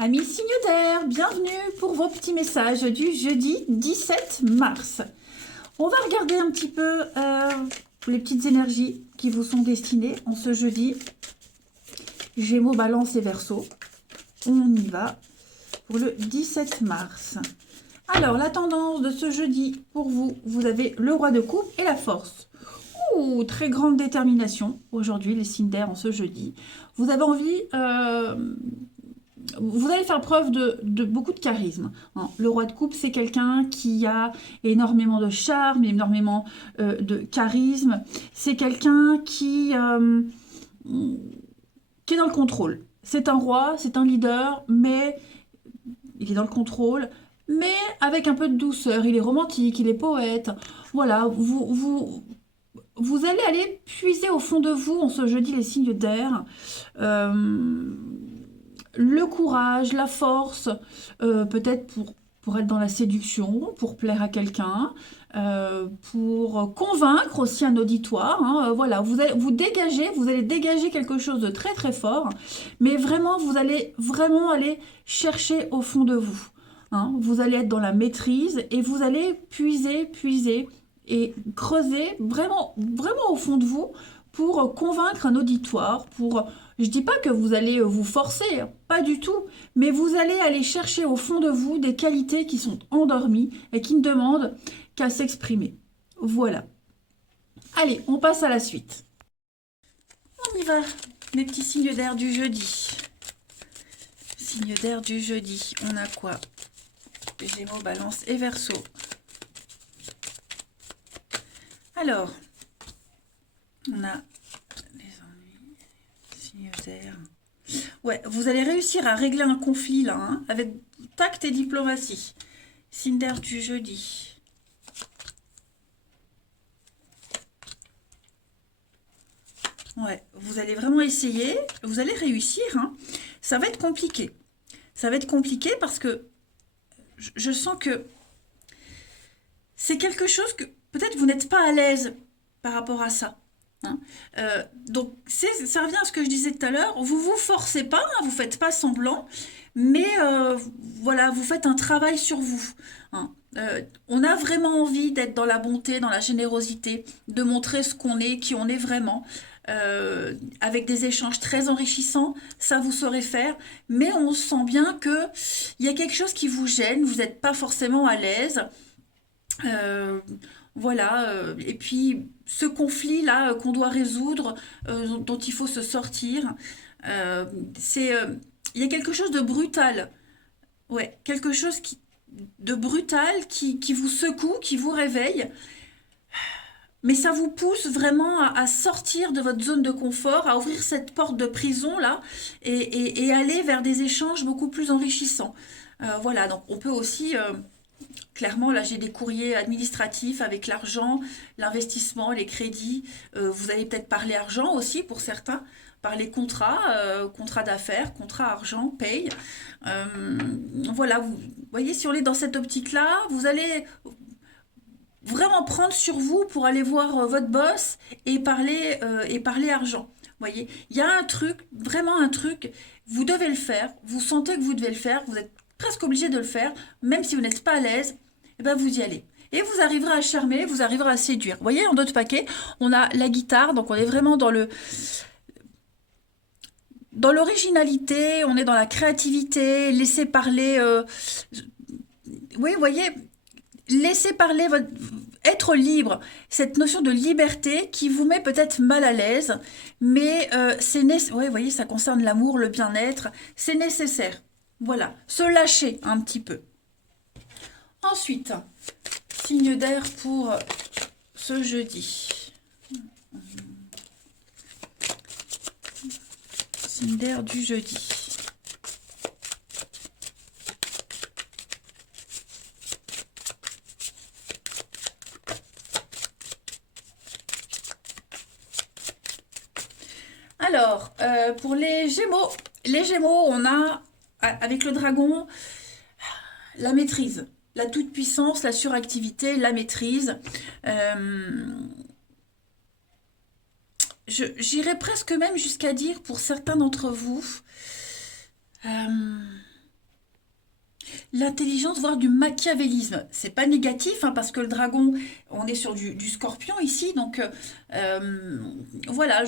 Amis signes d'air, bienvenue pour vos petits messages du jeudi 17 mars. On va regarder un petit peu les petites énergies qui vous sont destinées en ce jeudi. Gémeaux, Balance et Verseau. On y va pour le 17 mars. Alors, la tendance de ce jeudi, pour vous, vous avez le roi de coupe et la force. Ouh, très grande détermination aujourd'hui, les signes d'air en ce jeudi. Vous avez envie... vous allez faire preuve de beaucoup de charisme. Hein. Le roi de coupe, c'est quelqu'un qui a énormément de charme, énormément de charisme. C'est quelqu'un qui est dans le contrôle. C'est un roi, c'est un leader, mais il est dans le contrôle, mais avec un peu de douceur. Il est romantique, il est poète. Voilà, vous allez aller puiser au fond de vous, en ce jeudi, les signes d'air. Le courage, la force, peut-être pour être dans la séduction, pour plaire à quelqu'un, pour convaincre aussi un auditoire. Hein, voilà, vous allez dégager quelque chose de très très fort, mais vraiment, vous allez vraiment aller chercher au fond de vous. Hein, vous allez être dans la maîtrise et vous allez puiser et creuser vraiment, vraiment au fond de vous pour convaincre un auditoire, je dis pas que vous allez vous forcer, hein, pas du tout, mais vous allez aller chercher au fond de vous des qualités qui sont endormies et qui ne demandent qu'à s'exprimer. Voilà. Allez, on passe à la suite. On y va, mes petits signes d'air du jeudi. Signes d'air du jeudi, on a quoi? Gémeaux, Balance et Verseau. Alors, on a les ennuis, signes d'air. Ouais, vous allez réussir à régler un conflit là, hein, avec tact et diplomatie. Signe d'air du jeudi. Ouais, vous allez vraiment essayer, vous allez réussir, hein. Ça va être compliqué. Ça va être compliqué parce que je sens que c'est quelque chose que peut-être vous n'êtes pas à l'aise par rapport à ça. Hein. Donc, ça revient à ce que je disais tout à l'heure. Vous vous forcez pas, hein, vous faites pas semblant, mais voilà, vous faites un travail sur vous. Hein. On a vraiment envie d'être dans la bonté, dans la générosité, de montrer ce qu'on est, qui on est vraiment. Avec des échanges très enrichissants, ça vous saurez faire, mais on sent bien que il y a quelque chose qui vous gêne, vous n'êtes pas forcément à l'aise. Euh, voilà, et puis ce conflit-là qu'on doit résoudre, dont il faut se sortir, euh, c'est, il y a quelque chose de brutal, ouais, quelque chose de brutal qui vous secoue, qui vous réveille, mais ça vous pousse vraiment à sortir de votre zone de confort, à ouvrir cette porte de prison là, et aller vers des échanges beaucoup plus enrichissants. Voilà, donc on peut aussi clairement, là, j'ai des courriers administratifs avec l'argent, l'investissement, les crédits. Vous allez peut-être parler argent aussi pour certains, parler contrat, contrat d'affaires, contrat argent, paye. Euh, voilà, vous voyez, si on est dans cette optique-là, vous allez vraiment prendre sur vous pour aller voir votre boss et parler argent. Vous voyez, il y a un truc, vraiment un truc, vous devez le faire, vous sentez que vous devez le faire, vous êtes presque obligé de le faire, même si vous n'êtes pas à l'aise, et ben vous y allez. Et vous arriverez à charmer, vous arriverez à séduire. Vous voyez, en d'autres paquets, on a la guitare, donc on est vraiment dans l'originalité, on est dans la créativité, laisser parler. Oui, vous voyez, laisser parler être libre, cette notion de liberté qui vous met peut-être mal à l'aise, mais ouais, vous voyez, ça concerne l'amour, le bien-être, c'est nécessaire. Voilà, se lâcher un petit peu. Ensuite, signe d'air pour ce jeudi. Signe d'air du jeudi. Alors, pour les Gémeaux, on a, avec le dragon, la maîtrise, la toute-puissance, la suractivité, la maîtrise. Euh, J'irais presque même jusqu'à dire, pour certains d'entre vous, euh, l'intelligence, voire du machiavélisme. C'est pas négatif, hein, parce que le dragon, on est sur du scorpion ici, donc voilà,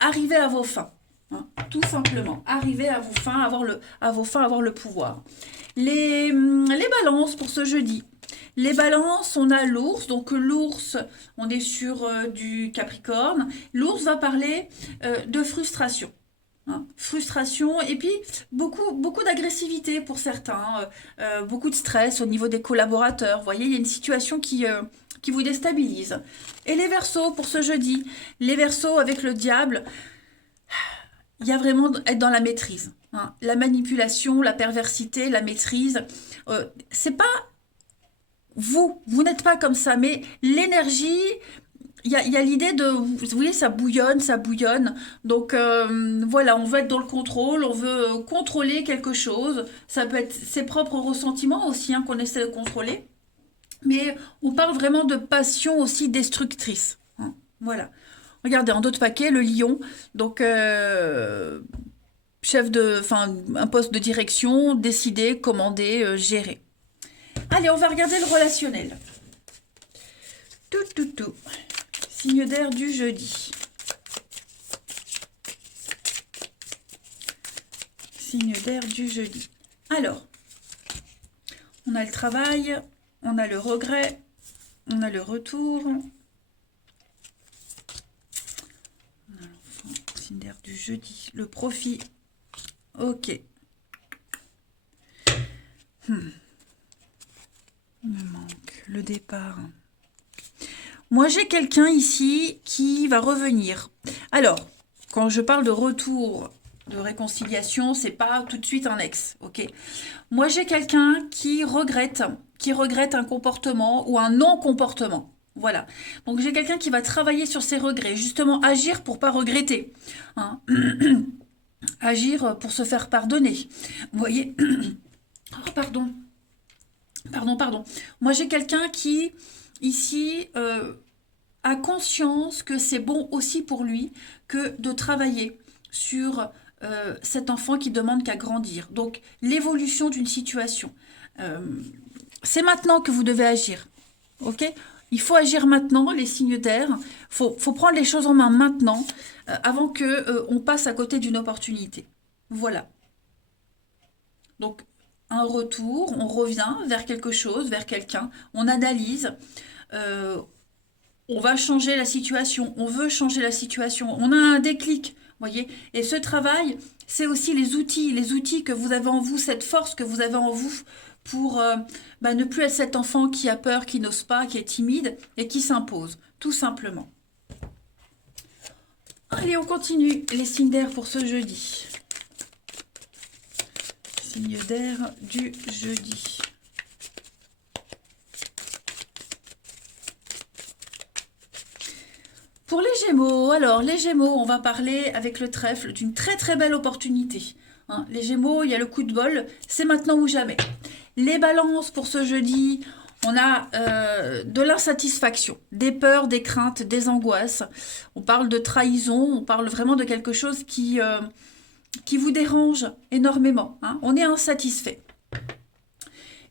arrivez à vos fins. Hein, tout simplement, arrivez à vos fins, avoir le pouvoir. Les balances pour ce jeudi. Les balances, on a l'ours. Donc l'ours, on est sur du Capricorne. L'ours va parler de frustration. Hein, frustration et puis beaucoup d'agressivité pour certains, beaucoup de stress au niveau des collaborateurs. Vous voyez, il y a une situation qui vous déstabilise. Et les Verseaux pour ce jeudi. Les Verseaux avec le diable, il y a vraiment être dans la maîtrise. Hein. La manipulation, la perversité, la maîtrise. C'est pas vous n'êtes pas comme ça, mais l'énergie, il y a l'idée de, vous voyez, ça bouillonne, ça bouillonne. Donc voilà, on veut être dans le contrôle, on veut contrôler quelque chose. Ça peut être ses propres ressentiments aussi, hein, qu'on essaie de contrôler. Mais on parle vraiment de passion aussi destructrice. Hein. Voilà. Regardez, en d'autres paquets, le lion. Donc, enfin, un poste de direction, décider, commander, gérer. Allez, on va regarder le relationnel. Tout. Signe d'air du jeudi. Signe d'air du jeudi. Alors, on a le travail, on a le regret, on a le retour. On a l'enfant, signe d'air du jeudi. Le profit. Ok. Il me manque le départ. Moi, j'ai quelqu'un ici qui va revenir. Alors, quand je parle de retour, de réconciliation, c'est pas tout de suite un ex, ok? Moi, j'ai quelqu'un qui regrette un comportement ou un non-comportement. Voilà. Donc, j'ai quelqu'un qui va travailler sur ses regrets, justement agir pour pas regretter. Hein. Agir pour se faire pardonner. Vous voyez? Oh, pardon. Pardon. Moi, j'ai quelqu'un qui, ici, a conscience que c'est bon aussi pour lui que de travailler sur cet enfant qui demande qu'à grandir. Donc, l'évolution d'une situation. C'est maintenant que vous devez agir. Ok? Il faut agir maintenant, les signes d'air. Faut prendre les choses en main maintenant, avant que on passe à côté d'une opportunité. Voilà. Donc, un retour, on revient vers quelque chose, vers quelqu'un, on analyse, on va changer la situation, on veut changer la situation, on a un déclic, voyez. Et ce travail, c'est aussi les outils que vous avez en vous, cette force que vous avez en vous pour ne plus être cet enfant qui a peur, qui n'ose pas, qui est timide et qui s'impose, tout simplement. Allez, on continue les signes d'air pour ce jeudi. Signe d'air du jeudi. Pour les Gémeaux, alors les Gémeaux, on va parler avec le trèfle d'une très très belle opportunité. Hein, les Gémeaux, il y a le coup de bol, c'est maintenant ou jamais. Les Balances pour ce jeudi, on a de l'insatisfaction, des peurs, des craintes, des angoisses. On parle de trahison, on parle vraiment de quelque chose qui vous dérange énormément. Hein. On est insatisfait.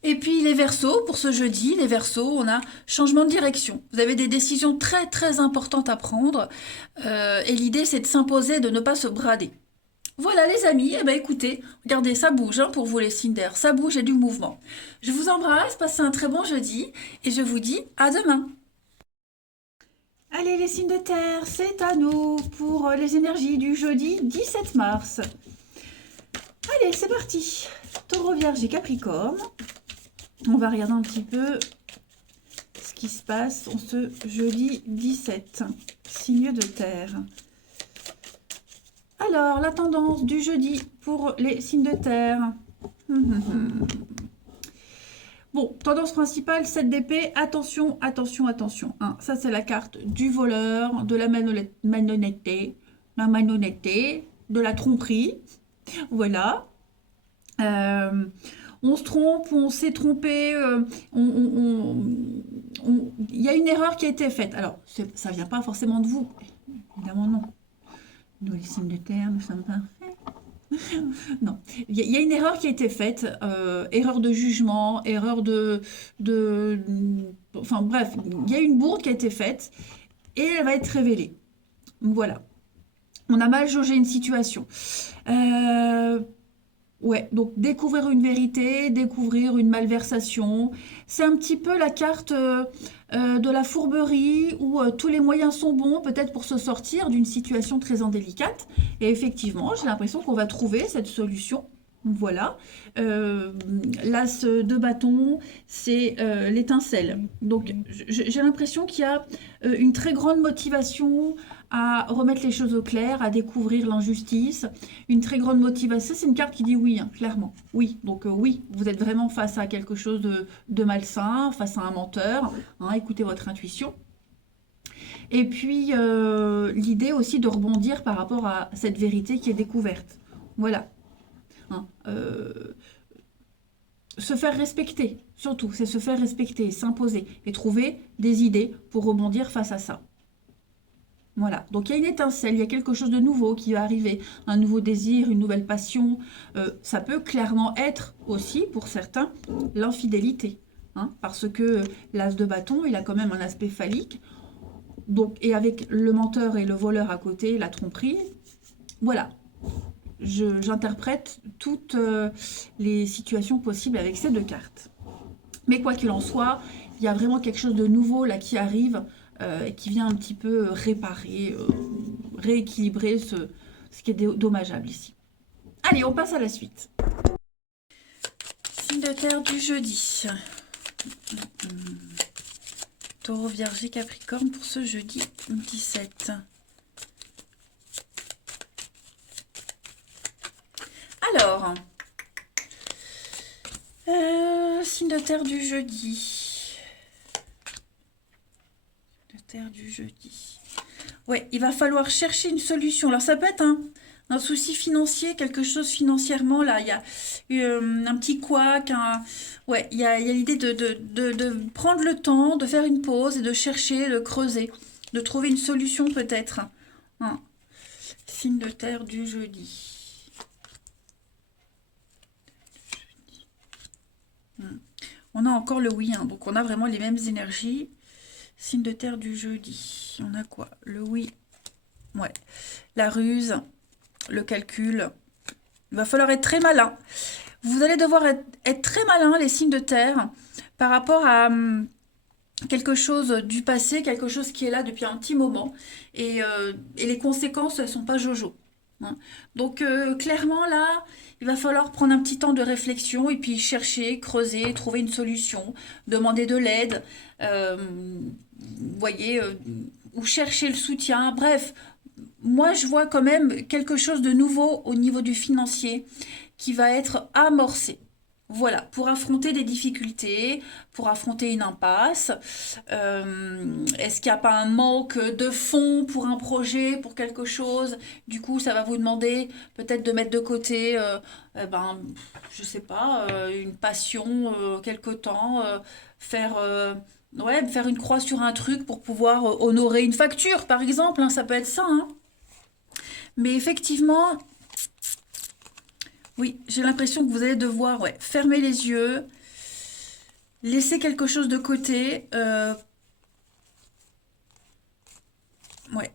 Et puis les Verseaux, pour ce jeudi, les Verseaux, on a changement de direction. Vous avez des décisions très très importantes à prendre. Et l'idée, c'est de s'imposer, de ne pas se brader. Voilà les amis, eh ben, écoutez, regardez, ça bouge hein, pour vous les signes d'air, ça bouge et du mouvement. Je vous embrasse, passez un très bon jeudi et je vous dis à demain. Allez les signes de terre, c'est à nous pour les énergies du jeudi 17 mars. Allez, c'est parti. Taureau, Vierge et Capricorne. On va regarder un petit peu ce qui se passe en ce jeudi 17. Signe de terre. Alors, la tendance du jeudi pour les signes de terre. Bon, tendance principale, 7 d'épée. Attention, attention, attention. Hein, ça, c'est la carte du voleur, de la malhonnêteté, de la tromperie. Voilà. On se trompe, on s'est trompé, il y a une erreur qui a été faite. Alors, ça ne vient pas forcément de vous. Évidemment, non. Nous, les signes de terre, nous sommes parfaits. Non, il y a une erreur qui a été faite, erreur de jugement, erreur de... Enfin bref, il y a une bourde qui a été faite et elle va être révélée. Voilà, on a mal jaugé une situation. Euh, Ouais, donc découvrir une vérité, découvrir une malversation, c'est un petit peu la carte de la fourberie où tous les moyens sont bons peut-être pour se sortir d'une situation très indélicate. Et effectivement, j'ai l'impression qu'on va trouver cette solution. Voilà. Euh, L'as de bâton, c'est l'étincelle. Donc j'ai l'impression qu'il y a une très grande motivation à remettre les choses au clair, à découvrir l'injustice, une très grande motivation. C'est une carte qui dit oui, hein, clairement. Oui, donc oui, vous êtes vraiment face à quelque chose de malsain, face à un menteur. Hein, écoutez votre intuition. Et puis, l'idée aussi de rebondir par rapport à cette vérité qui est découverte. Voilà. Hein, se faire respecter, surtout, c'est se faire respecter, s'imposer et trouver des idées pour rebondir face à ça. Voilà, donc il y a une étincelle, il y a quelque chose de nouveau qui va arriver, un nouveau désir, une nouvelle passion. Ça peut clairement être aussi, pour certains, l'infidélité. Hein, parce que l'as de bâton, il a quand même un aspect phallique. Donc, et avec le menteur et le voleur à côté, la tromperie, voilà. J'interprète toutes les situations possibles avec ces deux cartes. Mais quoi qu'il en soit, il y a vraiment quelque chose de nouveau là qui arrive et qui vient un petit peu réparer, rééquilibrer ce qui est dommageable ici. Allez, on passe à la suite. Signe de terre du jeudi. Taureau, Vierge et Capricorne pour ce jeudi 17. Alors, signe de terre du jeudi. De terre du jeudi. Ouais, il va falloir chercher une solution. Alors ça peut être un souci financier, quelque chose financièrement. Là, il y a un petit couac. Ouais, il y a l'idée de prendre le temps, de faire une pause et de chercher, de creuser, de trouver une solution peut-être. Hein. Signe de terre du jeudi. On a encore le oui, hein, donc on a vraiment les mêmes énergies. Signe de terre du jeudi. On a quoi? Le oui. Ouais. La ruse, le calcul. Il va falloir être très malin. Vous allez devoir être très malin, les signes de terre, par rapport à quelque chose du passé, quelque chose qui est là depuis un petit moment. Et les conséquences, elles ne sont pas jojo. Hein. Donc clairement là, il va falloir prendre un petit temps de réflexion et puis chercher, creuser, trouver une solution, demander de l'aide, vous voyez, ou chercher le soutien. Bref, moi je vois quand même quelque chose de nouveau au niveau du financier qui va être amorcé. Voilà, pour affronter des difficultés, pour affronter une impasse. Est-ce qu'il n'y a pas un manque de fonds pour un projet, pour quelque chose? Du coup, ça va vous demander peut-être de mettre de côté, je sais pas, une passion, quelque temps, faire, ouais, faire une croix sur un truc pour pouvoir honorer une facture, par exemple. Hein, ça peut être ça. Hein. Mais effectivement, oui, j'ai l'impression que vous allez devoir ouais, fermer les yeux, laisser quelque chose de côté, ouais,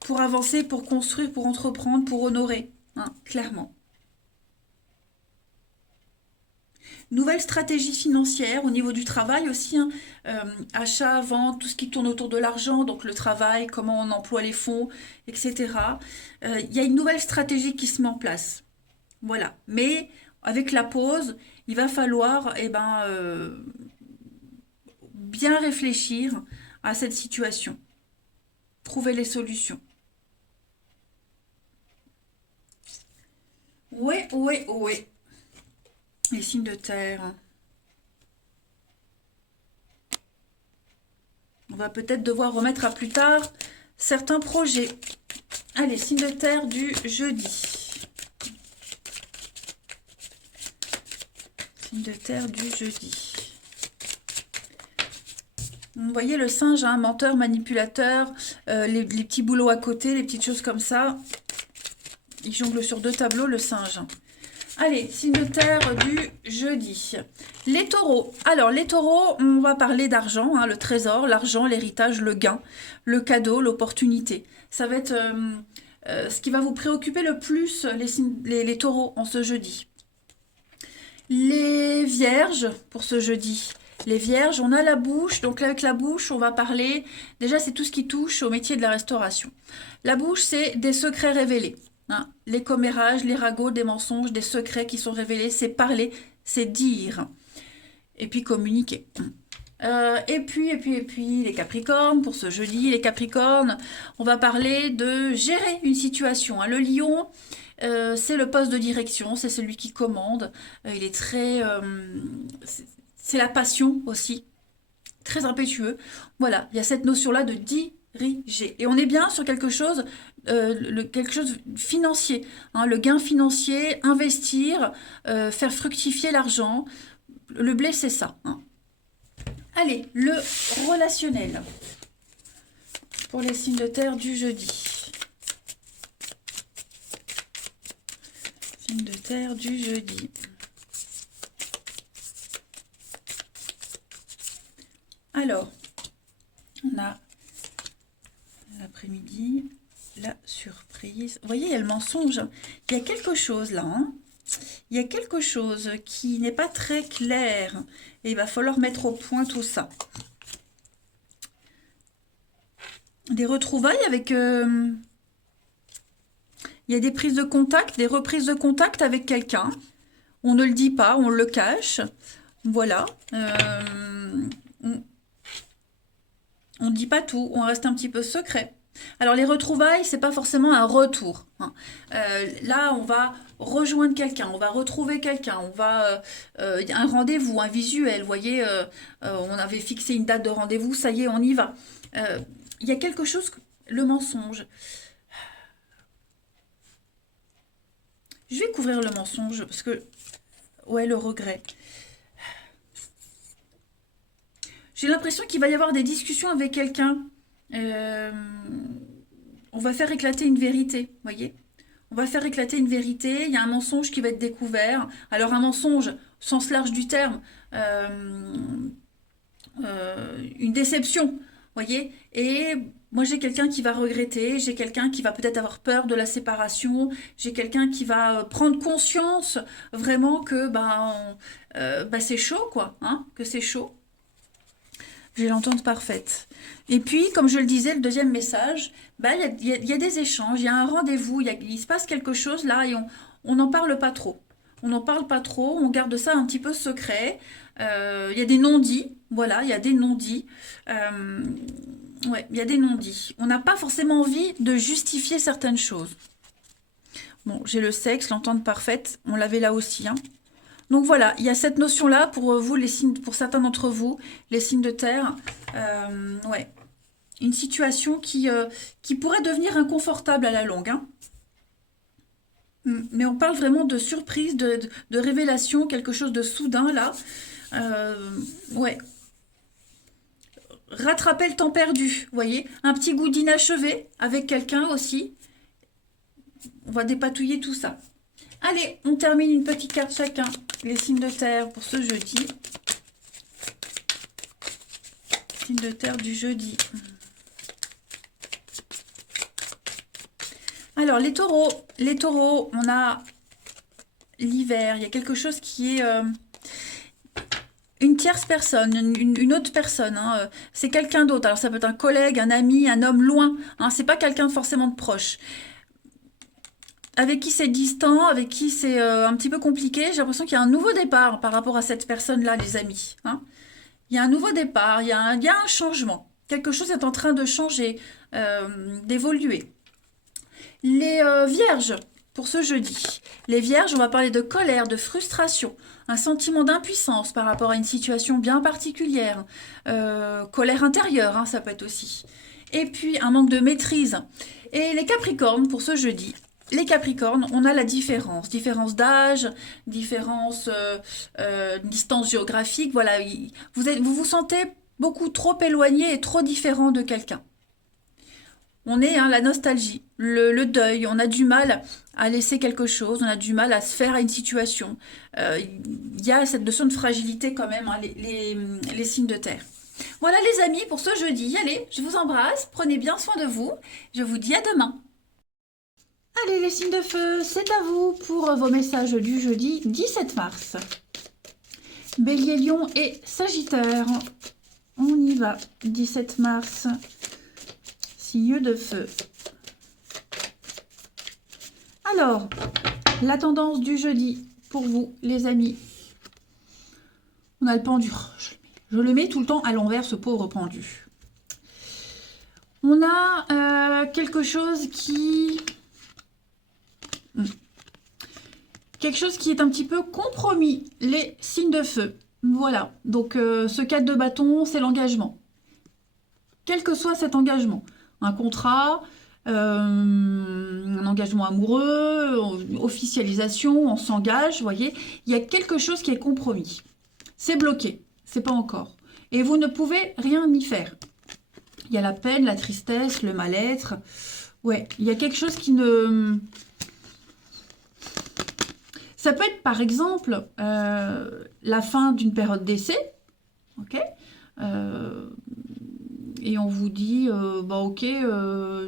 pour avancer, pour construire, pour entreprendre, pour honorer, hein, clairement. Nouvelle stratégie financière au niveau du travail aussi, hein, achat, vente, tout ce qui tourne autour de l'argent, donc le travail, comment on emploie les fonds, etc. Il y a une nouvelle stratégie qui se met en place. Voilà. Mais avec la pause, il va falloir bien réfléchir à cette situation, trouver les solutions. Oui, oui, oui. Les signes de terre. On va peut-être devoir remettre à plus tard certains projets. Allez, signes de terre du jeudi. Signe de terre du jeudi. Vous voyez le singe, hein, menteur, manipulateur, les petits boulots à côté, les petites choses comme ça. Il jongle sur 2 tableaux, le singe. Allez, signe de terre du jeudi. Les taureaux. Alors, les taureaux, on va parler d'argent, hein, le trésor, l'argent, l'héritage, le gain, le cadeau, l'opportunité. Ça va être ce qui va vous préoccuper le plus, les taureaux, en ce jeudi. Les vierges, pour ce jeudi. Les vierges, on a la bouche. Donc, avec la bouche, on va parler... Déjà, c'est tout ce qui touche au métier de la restauration. La bouche, c'est des secrets révélés. Hein, les commérages, les ragots, des mensonges, des secrets qui sont révélés, c'est parler, c'est dire. Et puis communiquer. Et puis, les Capricornes, pour ce jeudi, les Capricornes, on va parler de gérer une situation. Hein. Le lion, c'est le poste de direction, c'est celui qui commande. Il est très... c'est la passion aussi, très impétueux. Voilà, il y a cette notion-là de diriger. Et on est bien sur quelque chose financier, hein, le gain financier, investir, faire fructifier l'argent. Le blé, c'est ça. Hein. Allez, le relationnel pour les signes de terre du jeudi. Signes de terre du jeudi. Alors, on a l'après-midi, la surprise. Vous voyez, il y a le mensonge. Il y a quelque chose là. Hein, il y a quelque chose qui n'est pas très clair. Et il va falloir mettre au point tout ça. Des retrouvailles avec... il y a des prises de contact, des reprises de contact avec quelqu'un. On ne le dit pas, on le cache. Voilà. On ne dit pas tout, on reste un petit peu secret. Alors les retrouvailles, c'est pas forcément un retour. Hein. Là, on va rejoindre quelqu'un, on va retrouver quelqu'un, on va un rendez-vous, un visuel. Vous voyez, on avait fixé une date de rendez-vous, ça y est, on y va. Il y a quelque chose, le mensonge. Je vais couvrir le mensonge parce que, ouais, le regret. J'ai l'impression qu'il va y avoir des discussions avec quelqu'un. On va faire éclater une vérité, voyez. On va faire éclater une vérité, il y a un mensonge qui va être découvert. Alors un mensonge, au sens large du terme, une déception, voyez. Et moi j'ai quelqu'un qui va regretter, j'ai quelqu'un qui va peut-être avoir peur de la séparation, j'ai quelqu'un qui va prendre conscience vraiment que c'est chaud, quoi, hein, que c'est chaud. J'ai l'entente parfaite. Et puis, comme je le disais, le deuxième message, il y a des échanges, il y a un rendez-vous, il se passe quelque chose là et on n'en parle pas trop. On n'en parle pas trop, on garde ça un petit peu secret. Il y a des non-dits, voilà, il y a des non-dits. Ouais, il y a des non-dits. On n'a pas forcément envie de justifier certaines choses. Bon, j'ai le sexe, l'entente parfaite, on l'avait là aussi, hein. Donc voilà, il y a cette notion-là pour vous, les signes, pour certains d'entre vous, les signes de terre. Ouais, une situation qui pourrait devenir inconfortable à la longue. Hein. Mais on parle vraiment de surprise, de révélation, quelque chose de soudain là. Ouais. Rattraper le temps perdu, vous voyez. Un petit goût d'inachevé avec quelqu'un aussi. On va dépatouiller tout ça. Allez, on termine une petite carte chacun. Les signes de terre pour ce jeudi. Signes de terre du jeudi. Alors, les taureaux. Les taureaux, on a l'hiver. Il y a quelque chose qui est... une tierce personne, une autre personne. Hein. C'est quelqu'un d'autre. Alors, ça peut être un collègue, un ami, un homme loin. Hein. C'est pas quelqu'un forcément de proche. Avec qui c'est distant, avec qui c'est un petit peu compliqué. J'ai l'impression qu'il y a un nouveau départ par rapport à cette personne-là, les amis. Hein. Il y a un nouveau départ, il y a un changement. Quelque chose est en train de changer, d'évoluer. Les vierges, pour ce jeudi. Les vierges, on va parler de colère, de frustration, un sentiment d'impuissance par rapport à une situation bien particulière. Colère intérieure, hein, ça peut être aussi. Et puis, un manque de maîtrise. Et les capricornes, pour ce jeudi. Les Capricornes, on a la différence d'âge, différence distance géographique. Voilà, vous vous sentez beaucoup trop éloigné et trop différent de quelqu'un. on est la nostalgie, le deuil, on a du mal à laisser quelque chose, on a du mal à se faire à une situation. Il y a cette notion de fragilité quand même, hein, les signes de terre. Voilà les amis pour ce jeudi. Allez, je vous embrasse, prenez bien soin de vous. Je vous dis à demain. Allez les signes de feu, c'est à vous pour vos messages du jeudi 17 mars. Bélier, Lion et Sagittaire. On y va. 17 mars. Signe de feu. Alors, la tendance du jeudi pour vous, les amis. On a le pendu. Je le mets tout le temps à l'envers, ce pauvre pendu. On a quelque chose qui... Quelque chose qui est un petit peu compromis, les signes de feu. Voilà, donc ce 4 de bâton, c'est l'engagement. Quel que soit cet engagement. Un contrat, un engagement amoureux, officialisation, on s'engage, vous voyez. Il y a quelque chose qui est compromis. C'est bloqué, c'est pas encore. Et vous ne pouvez rien y faire. Il y a la peine, la tristesse, le mal-être. Ouais, il y a quelque chose qui ne... Ça peut être par exemple la fin d'une période d'essai, ok, et on vous dit, bah ok,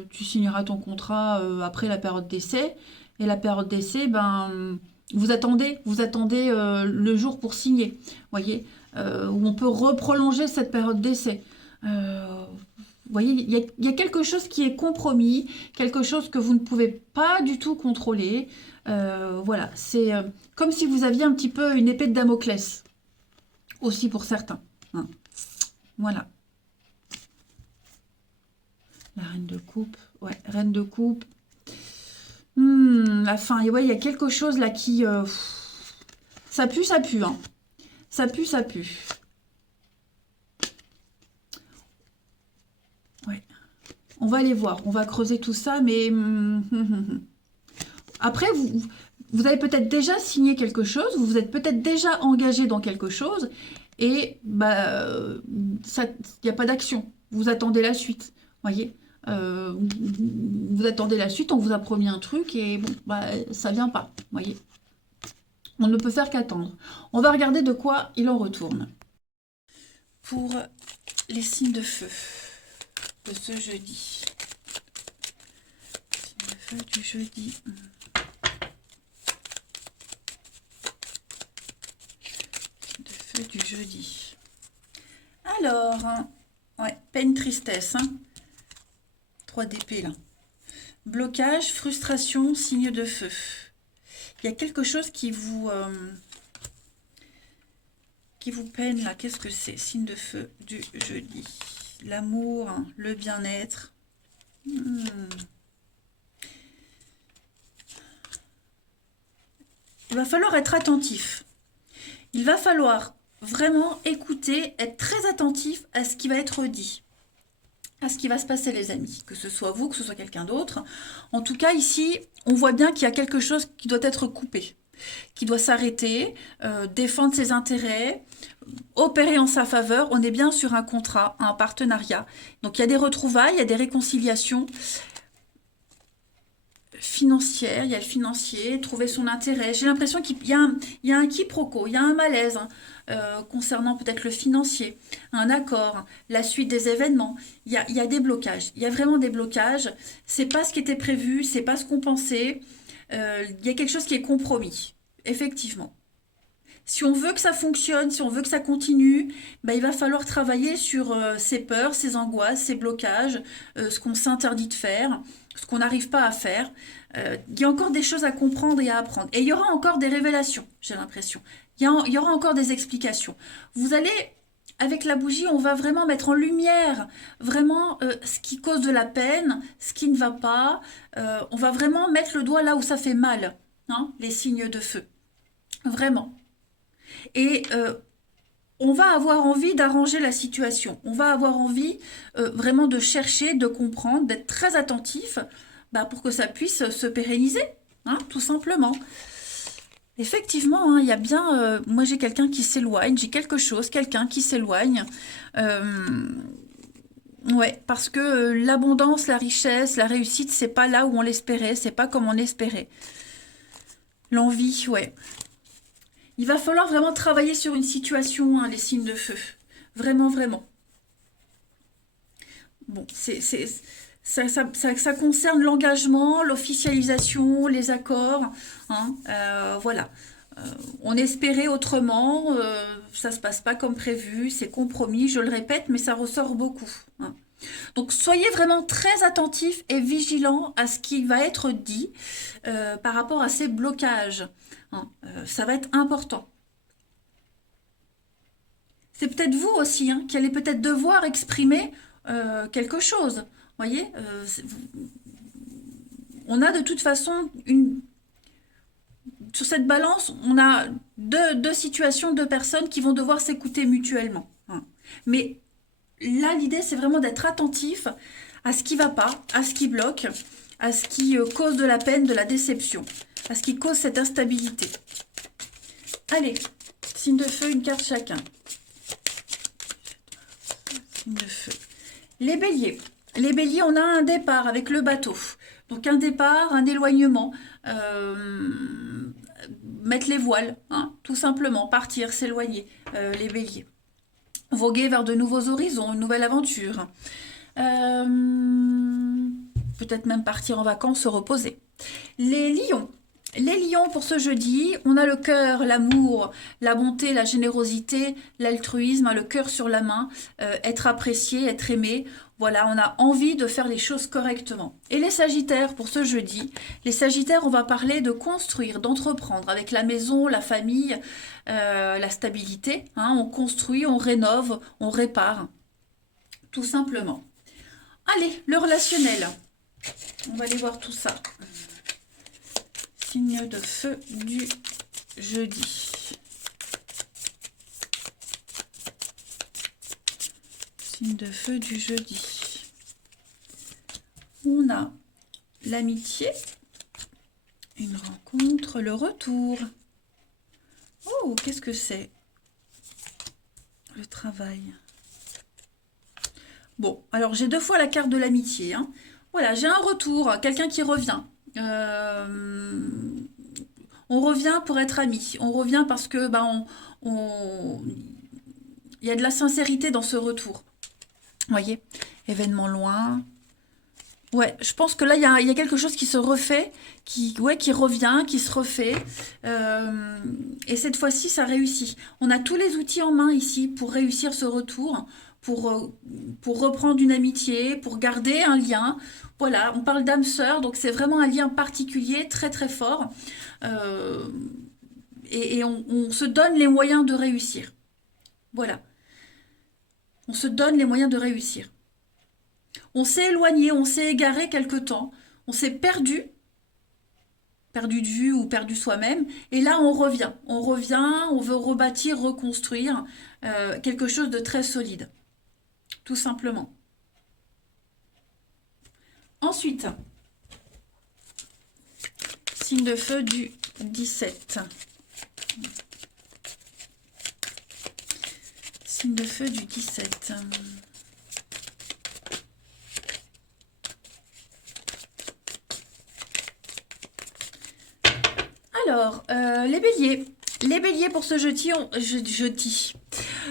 tu signeras ton contrat après la période d'essai, et la période d'essai, ben, vous attendez le jour pour signer, voyez, où on peut reprolonger cette période d'essai. Vous voyez, il y a quelque chose qui est compromis, quelque chose que vous ne pouvez pas du tout contrôler. Voilà, c'est comme si vous aviez un petit peu une épée de Damoclès, aussi pour certains. Hein. Voilà. La reine de coupe, ouais, reine de coupe. La fin, et ouais, il y a quelque chose là qui... ça pue, hein. Ça pue, ça pue. Ouais. On va aller voir, on va creuser tout ça, mais... Après, vous avez peut-être déjà signé quelque chose, vous vous êtes peut-être déjà engagé dans quelque chose, et bah, il n'y a pas d'action. Vous attendez la suite, voyez. Vous attendez la suite, on vous a promis un truc, et bon, bah, ça vient pas, voyez. On ne peut faire qu'attendre. On va regarder de quoi il en retourne. Pour les signes de feu de ce jeudi. Signes de feu du jeudi. Du jeudi. Alors, ouais, peine, tristesse. 3 d'épée là. Blocage, frustration, signe de feu. Il y a quelque chose qui vous peine là. Qu'est-ce que c'est? Signe de feu du jeudi. L'amour, le bien-être. Il va falloir être attentif. Il va falloir vraiment écouter, être très attentif à ce qui va être dit, à ce qui va se passer les amis, que ce soit vous, que ce soit quelqu'un d'autre. En tout cas ici, on voit bien qu'il y a quelque chose qui doit être coupé, qui doit s'arrêter, défendre ses intérêts, opérer en sa faveur. On est bien sur un contrat, un partenariat. Donc il y a des retrouvailles, il y a des réconciliations financières, il y a le financier, trouver son intérêt. J'ai l'impression qu'il y a un quiproquo, il y a un malaise concernant peut-être le financier, un accord, la suite des événements. Il y a des blocages, il y a vraiment des blocages. C'est pas ce qui était prévu, c'est pas ce qu'on pensait. Il y a quelque chose qui est compromis, effectivement. Si on veut que ça fonctionne, si on veut que ça continue, bah, il va falloir travailler sur ses peurs, ses angoisses, ses blocages, ce qu'on s'interdit de faire, ce qu'on n'arrive pas à faire. Il y a encore des choses à comprendre et à apprendre. Et il y aura encore des révélations, j'ai l'impression. Il y aura encore des explications. Vous allez, avec la bougie, on va vraiment mettre en lumière vraiment ce qui cause de la peine, ce qui ne va pas. On va vraiment mettre le doigt là où ça fait mal, hein, les signes de feu. Vraiment. Et on va avoir envie d'arranger la situation. On va avoir envie vraiment de chercher, de comprendre, d'être très attentif bah, pour que ça puisse se pérenniser, hein, tout simplement. Effectivement, hein, il y a bien... moi, j'ai quelqu'un qui s'éloigne, j'ai quelque chose, quelqu'un qui s'éloigne. Ouais, parce que l'abondance, la richesse, la réussite, c'est pas là où on l'espérait, c'est pas comme on espérait. L'envie, ouais. Il va falloir vraiment travailler sur une situation, hein, les signes de feu. Vraiment, vraiment. Bon, ça concerne l'engagement, l'officialisation, les accords, hein, voilà. On espérait autrement, ça se passe pas comme prévu, c'est compromis, je le répète, mais ça ressort beaucoup, hein. Donc soyez vraiment très attentifs et vigilants à ce qui va être dit par rapport à ces blocages, hein. Ça va être important. C'est peut-être vous aussi, hein, qui allez peut-être devoir exprimer quelque chose. Voyez, on a de toute façon sur cette balance, on a deux situations, deux personnes qui vont devoir s'écouter mutuellement, hein. Mais là, l'idée, c'est vraiment d'être attentif à ce qui va pas, à ce qui bloque, à ce qui cause de la peine, de la déception, à ce qui cause cette instabilité. Allez, signe de feu, une carte chacun. Signe de feu. Les béliers. Les béliers, on a un départ avec le bateau. Donc un départ, un éloignement, mettre les voiles, hein, tout simplement, partir, s'éloigner, les béliers. Voguer vers de nouveaux horizons, une nouvelle aventure. Peut-être même partir en vacances, se reposer. Les lions. Les lions pour ce jeudi, on a le cœur, l'amour, la bonté, la générosité, l'altruisme, le cœur sur la main, être apprécié, être aimé. Voilà, on a envie de faire les choses correctement. Et les sagittaires pour ce jeudi, les sagittaires, on va parler de construire, d'entreprendre avec la maison, la famille, la stabilité, hein. On construit, on rénove, on répare, tout simplement. Allez, le relationnel. On va aller voir tout ça. Signe de feu du jeudi. Signe de feu du jeudi. On a l'amitié, une rencontre, le retour. Oh, qu'est-ce que c'est? Le travail. Bon, alors j'ai deux fois la carte de l'amitié, hein. Voilà, j'ai un retour, quelqu'un qui revient. On revient pour être amis. On revient parce que il y a de la sincérité dans ce retour. Voyez, événement loin. Ouais, je pense que là, il y a quelque chose qui se refait, qui revient, qui se refait. Et cette fois-ci, ça réussit. On a tous les outils en main ici pour réussir ce retour, pour reprendre une amitié, pour garder un lien. Voilà, on parle d'âme sœur, donc c'est vraiment un lien particulier, très très fort. Euh, et on se donne les moyens de réussir. Voilà, on se donne les moyens de réussir. On s'est éloigné, on s'est égaré quelque temps, on s'est perdu de vue ou perdu soi-même, et là on revient, on veut rebâtir, reconstruire quelque chose de très solide, tout simplement. Ensuite, signe de feu du 17. Signe de feu du 17. Alors, les béliers. Les béliers pour ce jeudi,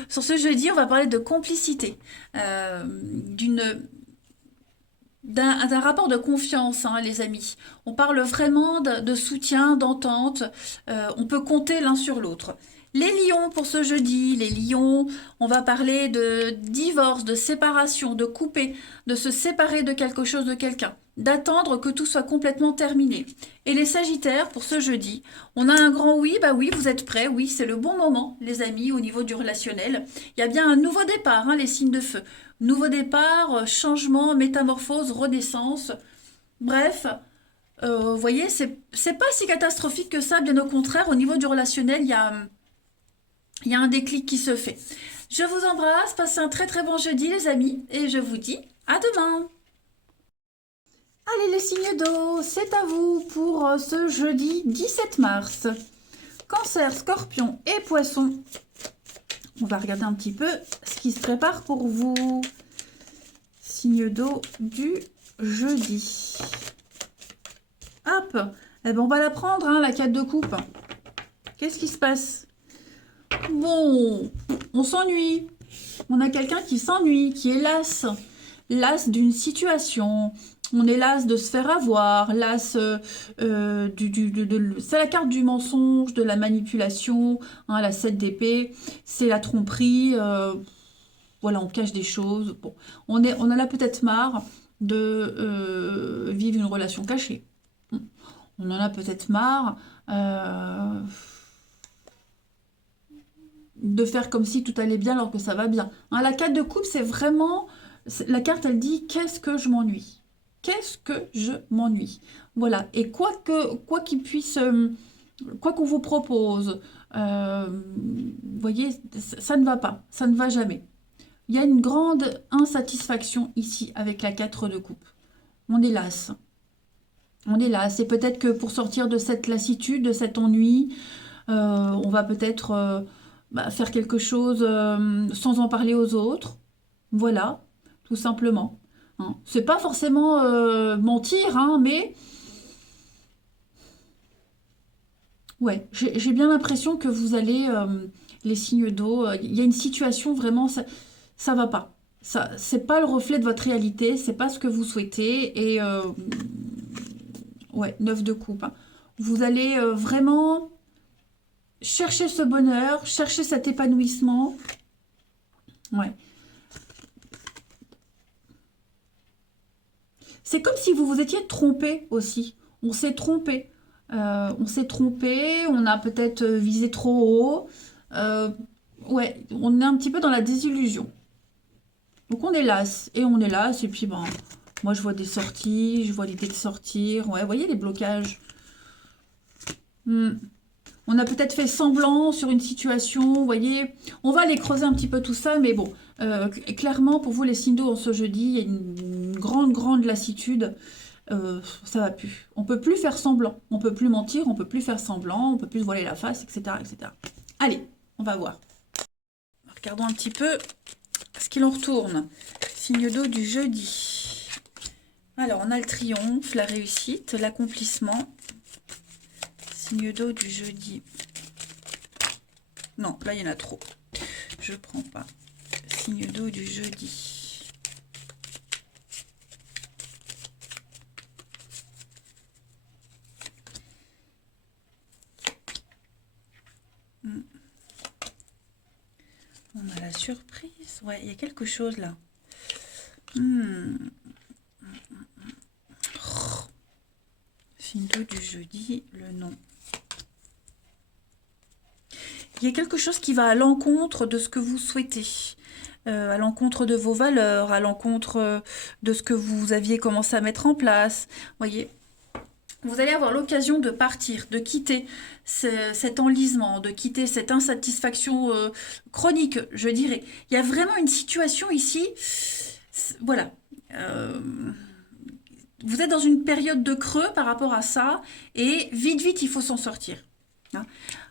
sur ce jeudi, on va parler de complicité, d'un rapport de confiance, hein, les amis. On parle vraiment de soutien, d'entente. On peut compter l'un sur l'autre. Les lions pour ce jeudi, les lions, on va parler de divorce, de séparation, de couper, de se séparer de quelque chose, de quelqu'un, d'attendre que tout soit complètement terminé. Et les sagittaires pour ce jeudi, on a un grand oui, bah oui, vous êtes prêts, oui, c'est le bon moment, les amis, au niveau du relationnel. Il y a bien un nouveau départ, hein, les signes de feu. Nouveau départ, changement, métamorphose, renaissance. Bref, vous voyez, c'est pas si catastrophique que ça, bien au contraire, au niveau du relationnel, il y a un déclic qui se fait. Je vous embrasse, passez un très très bon jeudi les amis, et je vous dis à demain. Allez les signes d'eau, c'est à vous pour ce jeudi 17 mars. Cancer, Scorpion et Poisson. On va regarder un petit peu ce qui se prépare pour vous. Signe d'eau du jeudi. Hop, eh ben on va la prendre, hein, la 4 de coupe. Qu'est-ce qui se passe? Bon, on s'ennuie. On a quelqu'un qui s'ennuie, qui est las. Las d'une situation. On est las de se faire avoir. Las, c'est la carte du mensonge, de la manipulation. Hein, la 7 d'épée. C'est la tromperie. Voilà, on cache des choses. Bon, on en a peut-être marre de vivre une relation cachée. On en a peut-être marre de faire comme si tout allait bien alors que ça va bien. Hein, la 4 de coupe, c'est vraiment... La carte, elle dit « Qu'est-ce que je m'ennuie ?» Qu'est-ce que je m'ennuie? Voilà. Et quoi qu'il puisse... quoi qu'on vous propose, vous voyez, ça ne va pas. Ça ne va jamais. Il y a une grande insatisfaction ici avec la 4 de coupe. On est las. On est là. C'est peut-être que pour sortir de cette lassitude, de cet ennui, on va peut-être faire quelque chose sans en parler aux autres. Voilà, tout simplement. Hein. C'est pas forcément mentir, hein, mais... Ouais, j'ai bien l'impression que vous allez... les signes d'eau, il y a une situation vraiment... Ça va pas. C'est pas le reflet de votre réalité, c'est pas ce que vous souhaitez. Et... ouais, 9 de coupe. Hein. Vous allez vraiment chercher ce bonheur, chercher cet épanouissement. Ouais. C'est comme si vous vous étiez trompé aussi. On s'est trompé. On s'est trompé, on a peut-être visé trop haut. Ouais, on est un petit peu dans la désillusion. Donc on est las. Et on est las. Et puis, bon, moi je vois des sorties, je vois l'idée de sortir. Ouais, vous voyez les blocages. On a peut-être fait semblant sur une situation, vous voyez. On va aller creuser un petit peu tout ça, mais bon, clairement, pour vous, les signes d'eau en ce jeudi, il y a une grande lassitude. Ça va plus. On peut plus faire semblant. On peut plus mentir, on peut plus faire semblant, on peut plus se voiler la face, etc., etc. Allez, on va voir. Regardons un petit peu ce qu'il en retourne. Signe d'eau du jeudi. Alors, on a le triomphe, la réussite, l'accomplissement. Signe d'eau du jeudi. Non, là, il y en a trop. Je prends pas. Signe d'eau du jeudi. On a la surprise. Ouais, il y a quelque chose là. Signe d'eau du jeudi, le nom. Il y a quelque chose qui va à l'encontre de ce que vous souhaitez, à l'encontre de vos valeurs, à l'encontre de ce que vous aviez commencé à mettre en place. Voyez, vous allez avoir l'occasion de partir, de quitter cet enlisement, de quitter cette insatisfaction chronique, je dirais. Il y a vraiment une situation ici, voilà. Vous êtes dans une période de creux par rapport à ça, et vite, il faut s'en sortir.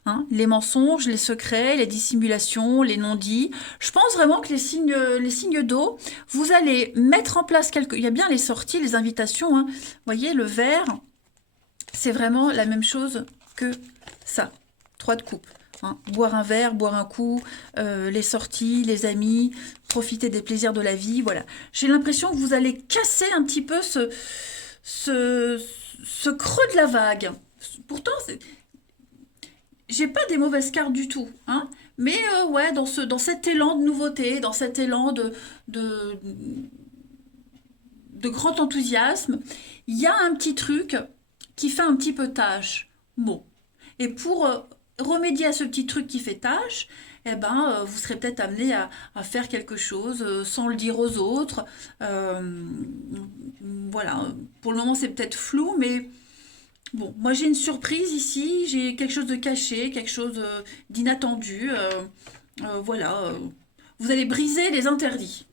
Hein, les mensonges, les secrets, les dissimulations, les non-dits. Je pense vraiment que les signes d'eau, vous allez mettre en place quelques... Il y a bien les sorties, les invitations. Hein. Vous voyez, le vert, c'est vraiment la même chose que ça. 3 de coupe. Hein. Boire un verre, boire un coup, les sorties, les amis, profiter des plaisirs de la vie. Voilà. J'ai l'impression que vous allez casser un petit peu ce creux de la vague. Pourtant, j'ai pas des mauvaises cartes du tout, hein, mais ouais, dans cet élan de nouveauté, dans cet élan de grand enthousiasme, il y a un petit truc qui fait un petit peu tâche. Bon, et pour remédier à ce petit truc qui fait tâche, eh ben, vous serez peut-être amené à faire quelque chose sans le dire aux autres. Voilà, pour le moment c'est peut-être flou, mais... Bon, moi j'ai une surprise ici, j'ai quelque chose de caché, quelque chose d'inattendu. Voilà, vous allez briser les interdits.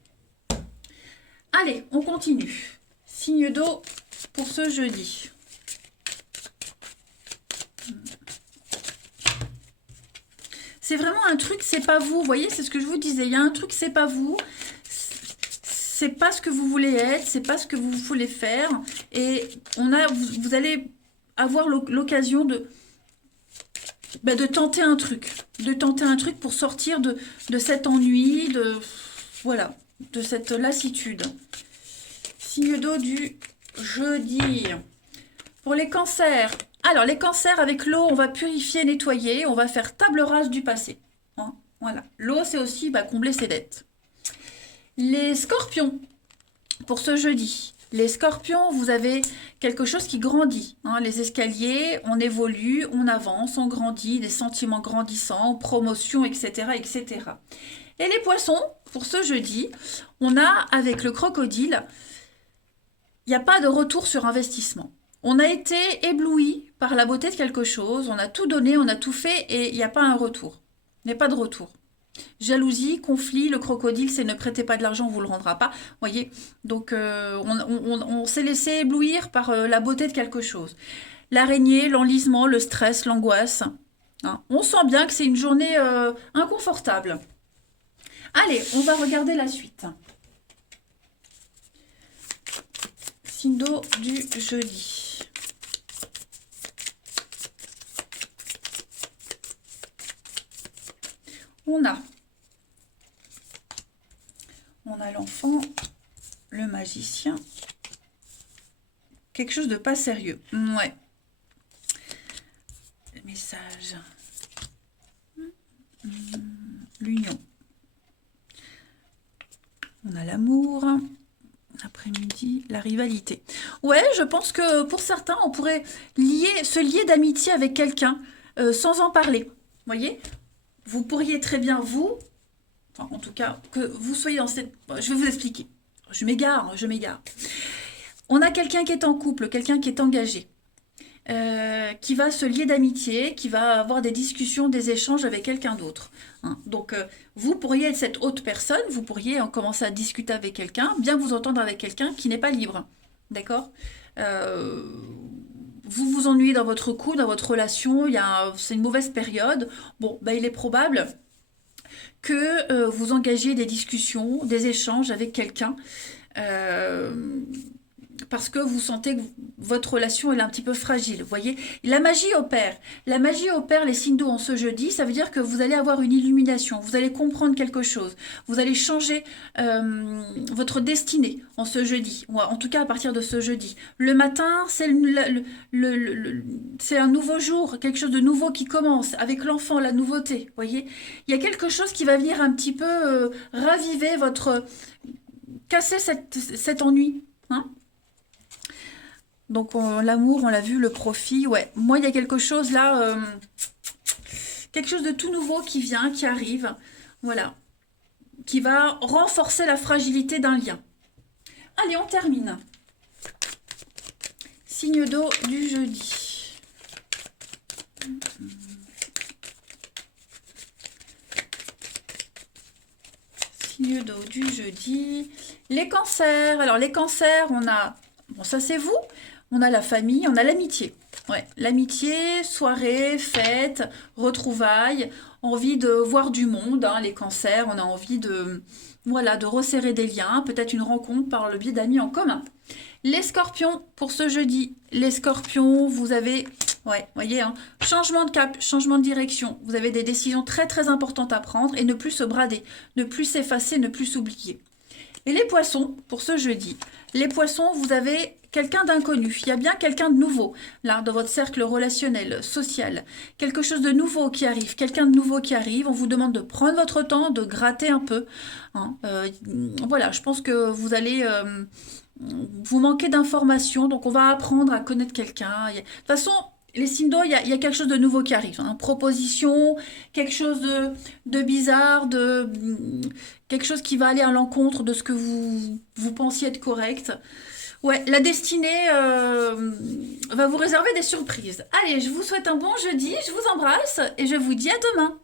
Allez, on continue. Signe d'eau pour ce jeudi. C'est vraiment un truc, c'est pas vous. Vous voyez, c'est ce que je vous disais. Il y a un truc, c'est pas vous. c'est pas ce que vous voulez être, c'est pas ce que vous voulez faire. Et vous allez avoir l'occasion de tenter un truc. De tenter un truc pour sortir de cet ennui, voilà, de cette lassitude. Signe d'eau du jeudi. Pour les cancers. Alors, les cancers, avec l'eau, on va purifier, nettoyer. On va faire table rase du passé. Hein, voilà. L'eau, c'est aussi combler ses dettes. Les scorpions, pour ce jeudi. Les scorpions, vous avez quelque chose qui grandit. Hein, les escaliers, on évolue, on avance, on grandit, des sentiments grandissants, promotion, etc., etc. Et les poissons, pour ce jeudi, on a, avec le crocodile, il n'y a pas de retour sur investissement. On a été ébloui par la beauté de quelque chose, on a tout donné, on a tout fait et il n'y a pas un retour. Il n'y a pas de retour. Jalousie, conflit, le crocodile, c'est ne prêtez pas de l'argent, on vous le rendra pas. Voyez, donc on s'est laissé éblouir par la beauté de quelque chose. L'araignée, l'enlisement, le stress, l'angoisse. Hein. On sent bien que c'est une journée inconfortable. Allez, on va regarder la suite. Signe d'eau du jeudi. On a l'enfant, le magicien, quelque chose de pas sérieux. Ouais. Le message. L'union. On a l'amour. Après-midi, la rivalité. Ouais, je pense que pour certains, on pourrait se lier d'amitié avec quelqu'un sans en parler. Vous voyez ? Vous pourriez très bien, enfin, en tout cas, que vous soyez dans cette... Je vais vous expliquer. Je m'égare. On a quelqu'un qui est en couple, quelqu'un qui est engagé, qui va se lier d'amitié, qui va avoir des discussions, des échanges avec quelqu'un d'autre. Hein. Donc, vous pourriez être cette autre personne, vous pourriez commencer à discuter avec quelqu'un, bien vous entendre avec quelqu'un qui n'est pas libre. D'accord ? Vous vous ennuyez dans votre couple, dans votre relation, c'est une mauvaise période. Bon, il est probable que vous engagiez des discussions, des échanges avec quelqu'un parce que vous sentez que votre relation est un petit peu fragile. Vous voyez, la magie opère. La magie opère les signes d'eau en ce jeudi. Ça veut dire que vous allez avoir une illumination. Vous allez comprendre quelque chose. Vous allez changer votre destinée en ce jeudi. Ou en tout cas à partir de ce jeudi. Le matin, c'est c'est un nouveau jour. Quelque chose de nouveau qui commence. Avec l'enfant, la nouveauté. Vous voyez, il y a quelque chose qui va venir un petit peu raviver casser cet ennui. Hein? Donc l'amour, on l'a vu, le profit, ouais. Moi, il y a quelque chose là, quelque chose de tout nouveau qui vient, qui arrive, voilà, qui va renforcer la fragilité d'un lien. Allez, on termine. Signe d'eau du jeudi. Signe d'eau du jeudi. Les cancers. Alors, les cancers, on a... Bon, ça, c'est vous. On a la famille, on a l'amitié. Ouais, l'amitié, soirée, fête, retrouvailles, envie de voir du monde, hein, les cancers, on a envie de resserrer des liens, peut-être une rencontre par le biais d'amis en commun. Les scorpions, pour ce jeudi, les scorpions, vous avez, voyez, hein, changement de cap, changement de direction. Vous avez des décisions très très importantes à prendre et ne plus se brader, ne plus s'effacer, ne plus s'oublier. Et les poissons, pour ce jeudi, les poissons, vous avez quelqu'un d'inconnu. Il y a bien quelqu'un de nouveau, là, dans votre cercle relationnel, social. Quelque chose de nouveau qui arrive, quelqu'un de nouveau qui arrive. On vous demande de prendre votre temps, de gratter un peu. Hein. Voilà, je pense que vous allez... vous manquez d'informations, donc on va apprendre à connaître quelqu'un. De toute façon... Les signes d'eau, il y a quelque chose de nouveau qui arrive. Hein. Proposition, quelque chose de bizarre, quelque chose qui va aller à l'encontre de ce que vous pensiez être correct. Ouais, la destinée va vous réserver des surprises. Allez, je vous souhaite un bon jeudi, je vous embrasse et je vous dis à demain.